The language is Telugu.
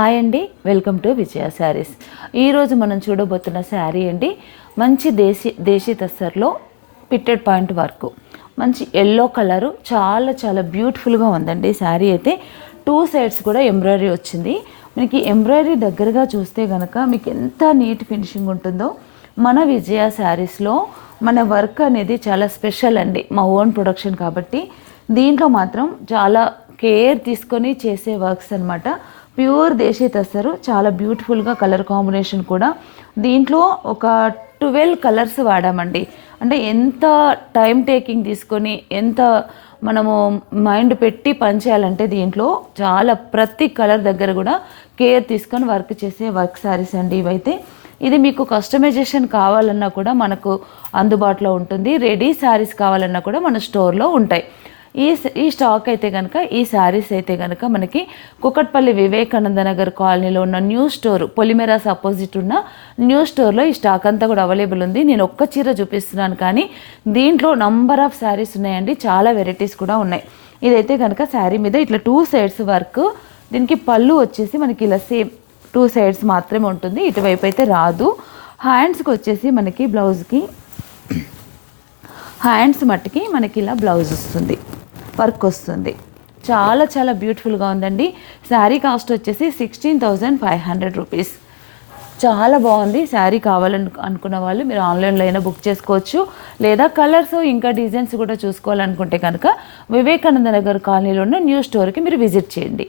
హాయ్ అండి, వెల్కమ్ టు విజయ శారీస్. ఈరోజు మనం చూడబోతున్న శారీ అండి, మంచి దేశీ తస్సర్లో పిట్టెడ్ పాయింట్ వర్క్, మంచి ఎల్లో కలరు, చాలా చాలా బ్యూటిఫుల్గా ఉందండి. శారీ అయితే 2 సైడ్స్ కూడా ఎంబ్రాయిడరీ వచ్చింది. మనకి ఎంబ్రాయిడరీ దగ్గరగా చూస్తే కనుక మీకు ఎంత నీట్ ఫినిషింగ్ ఉంటుందో. మన విజయ శారీస్లో మన వర్క్ అనేది చాలా స్పెషల్ అండి, మా ఓన్ ప్రొడక్షన్ కాబట్టి దీంట్లో మాత్రం చాలా కేర్ తీసుకొని చేసే వర్క్స్ అనమాట. ప్యూర్ దేశీ తస్సరు, చాలా బ్యూటిఫుల్గా కలర్ కాంబినేషన్ కూడా. దీంట్లో ఒక 12 కలర్స్ వాడామండి. అంటే ఎంత టైం టేకింగ్ తీసుకొని, ఎంత మనము మైండ్ పెట్టి పనిచేయాలంటే దీంట్లో చాలా ప్రతి కలర్ దగ్గర కూడా కేర్ తీసుకొని వర్క్ చేసే వర్క్ శారీస్ అండి ఇవైతే. ఇది మీకు కస్టమైజేషన్ కావాలన్నా కూడా మనకు అందుబాటులో ఉంటుంది. రెడీ శారీస్ కావాలన్నా కూడా మన స్టోర్లో ఉంటాయి. ఈ స్టాక్ అయితే కనుక, ఈ శారీస్ అయితే కనుక మనకి కుకట్పల్లి వివేకానంద నగర్ కాలనీలో ఉన్న న్యూ స్టోర్, పొలిమేరాస్ అపోజిట్ ఉన్న న్యూ స్టోర్లో ఈ స్టాక్ అంతా కూడా అవైలబుల్ ఉంది. నేను ఒక్క చీర చూపిస్తున్నాను కానీ దీంట్లో నంబర్ ఆఫ్ శారీస్ ఉన్నాయండి, చాలా వెరైటీస్ కూడా ఉన్నాయి. ఇదైతే కనుక శారీ మీద ఇట్లా 2 సైడ్స్ వర్క్. దీనికి పళ్ళు వచ్చేసి మనకి ఇలా సేమ్ 2 సైడ్స్ మాత్రమే ఉంటుంది, ఇటువైపు అయితే రాదు. హ్యాండ్స్కి వచ్చేసి మనకి బ్లౌజ్కి హ్యాండ్స్ మట్టుకి మనకి ఇలా బ్లౌజ్ వస్తుంది, వర్క్ వస్తుంది. చాలా చాలా బ్యూటిఫుల్గా ఉందండి. శారీ కాస్ట్ వచ్చేసి 16,500 రూపీస్. చాలా బాగుంది. శారీ కావాలని అనుకున్న వాళ్ళు మీరు ఆన్లైన్లో అయినా బుక్ చేసుకోవచ్చు, లేదా కలర్స్ ఇంకా డిజైన్స్ కూడా చూసుకోవాలనుకుంటే కనుక వివేకానంద నగర్ కాలనీలో ఉన్న న్యూ స్టోర్కి మీరు విజిట్ చేయండి.